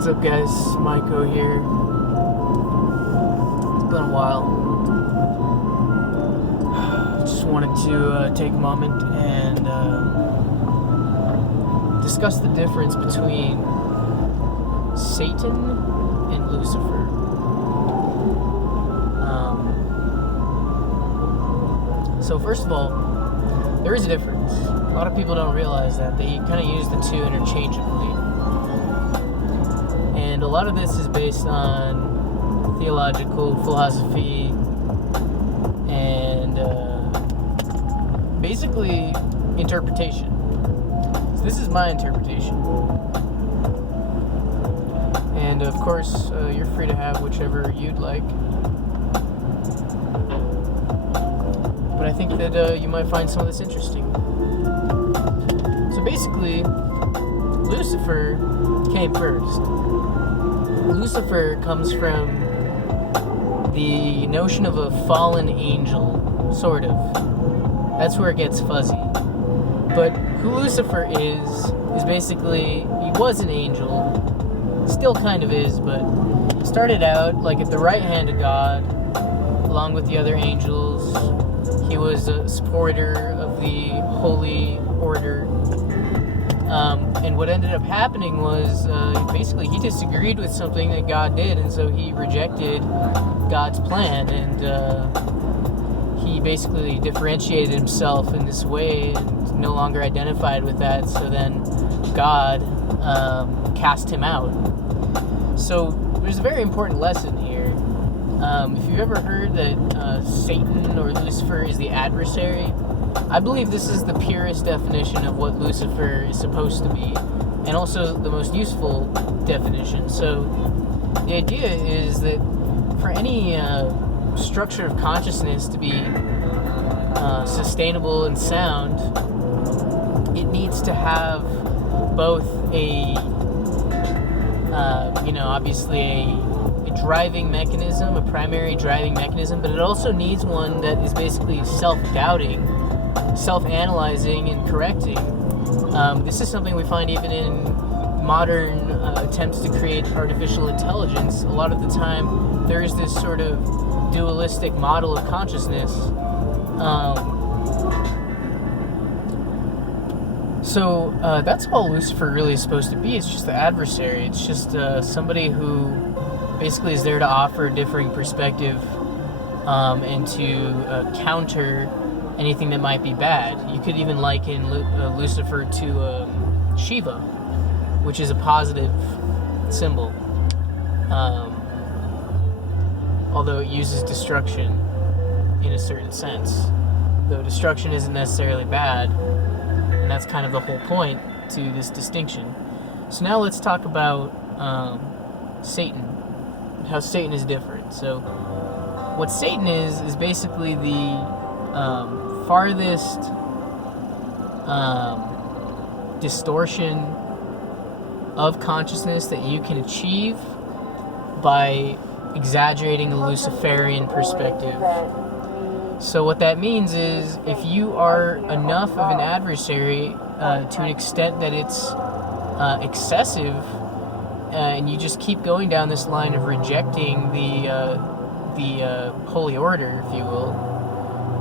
What's up, guys? Maiko here. It's been a while. Just wanted to take a moment and discuss the difference between Satan and Lucifer. So first of all, there is a difference. A lot of people don't realize that. They kind of use the two interchangeably. And a lot of this is based on theological philosophy and basically interpretation. So this is my interpretation. And of course, you're free to have whichever you'd like. But I think that you might find some of this interesting. So basically, Lucifer came first. Lucifer comes from the notion of a fallen angel, sort of. That's where it gets fuzzy. But who Lucifer is basically, he was an angel, still kind of is, but started out like at the right hand of God, along with the other angels. He was a supporter of the holy order. And what ended up happening was basically he disagreed with something that God did, and so he rejected God's plan, and he basically differentiated himself in this way and no longer identified with that. So then God cast him out. So there's a very important lesson here. If you've ever heard that Satan or Lucifer is the adversary, I believe this is the purest definition of what Lucifer is supposed to be, and also the most useful definition. So the idea is that for any structure of consciousness to be sustainable and sound, it needs to have both a, obviously a driving mechanism, a primary driving mechanism, but it also needs one that is basically self-doubting, self-analyzing, and correcting. This is something we find even in modern attempts to create artificial intelligence. A lot of the time, there is this sort of dualistic model of consciousness. So that's all Lucifer really is supposed to be. It's just the adversary. It's just somebody who basically is there to offer a differing perspective and to counter anything that might be bad. You could even liken Lucifer to Shiva, which is a positive symbol, although it uses destruction in a certain sense, though destruction isn't necessarily bad, and that's kind of the whole point to this distinction. So now let's talk about Satan, how Satan is different. So what Satan is basically the farthest distortion of consciousness that you can achieve by exaggerating a Luciferian perspective. So what that means is if you are enough of an adversary to an extent that it's excessive, and you just keep going down this line of rejecting the holy order, if you will,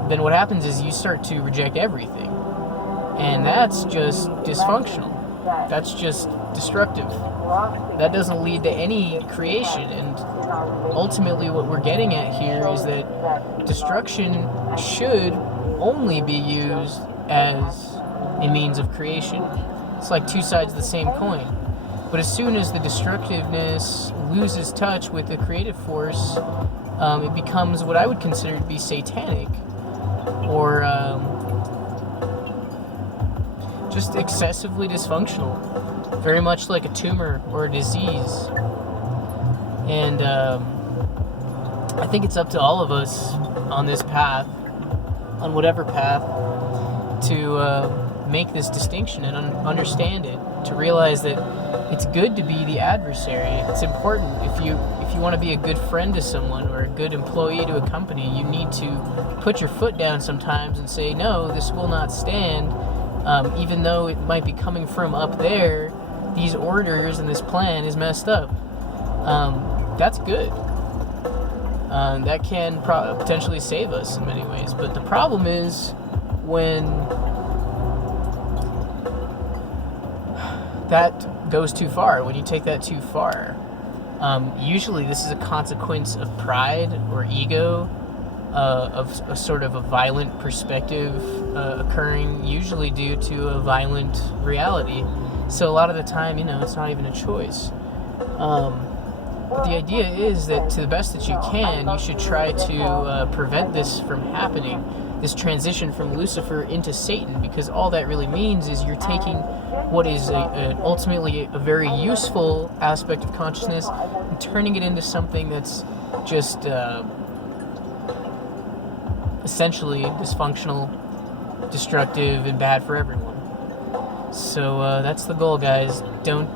then what happens is you start to reject everything. And that's just dysfunctional. That's just destructive. That doesn't lead to any creation. And ultimately what we're getting at here is that destruction should only be used as a means of creation. It's like two sides of the same coin. But as soon as the destructiveness loses touch with the creative force, it becomes what I would consider to be satanic, or just excessively dysfunctional, very much like a tumor or a disease. And I think it's up to all of us on this path, on whatever path, to make this distinction and understand it, to realize that it's good to be the adversary. It's important. If you want to be a good friend to someone or a good employee to a company, you need to put your foot down sometimes and say, no, this will not stand. Even though it might be coming from up there, these orders and this plan is messed up. That's good. That can potentially save us in many ways. But the problem is when that goes too far, when you take that too far. Usually this is a consequence of pride or ego, of a sort of a violent perspective occurring, usually due to a violent reality. So a lot of the time, it's not even a choice. But the idea is that to the best that you can, you should try to prevent this from happening, this transition from Lucifer into Satan, because all that really means is you're taking what is ultimately a very useful aspect of consciousness and turning it into something that's just essentially dysfunctional, destructive, and bad for everyone. So that's the goal, guys. Don't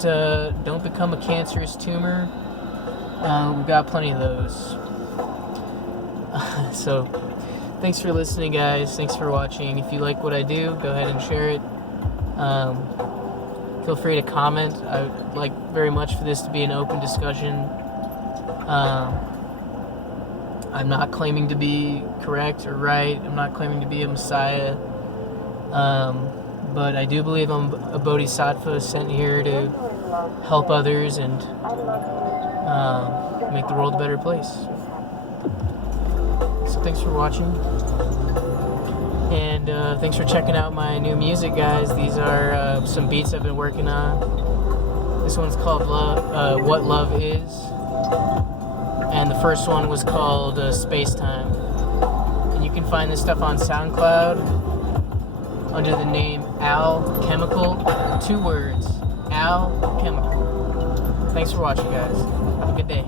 become a cancerous tumor. We've got plenty of those. So thanks for listening, guys. Thanks for watching. If you like what I do, go ahead and share it. Feel free to comment. I would like very much for this to be an open discussion. I'm not claiming to be correct or right. I'm not claiming to be a messiah. But I do believe I'm a bodhisattva sent here to help others and make the world a better place. So thanks for watching. And thanks for checking out my new music, guys. These are some beats I've been working on. This one's called What Love Is. And the first one was called Space Time. And you can find this stuff on SoundCloud under the name Al Chemical. 2 words. Al Chemical. Thanks for watching, guys. Have a good day.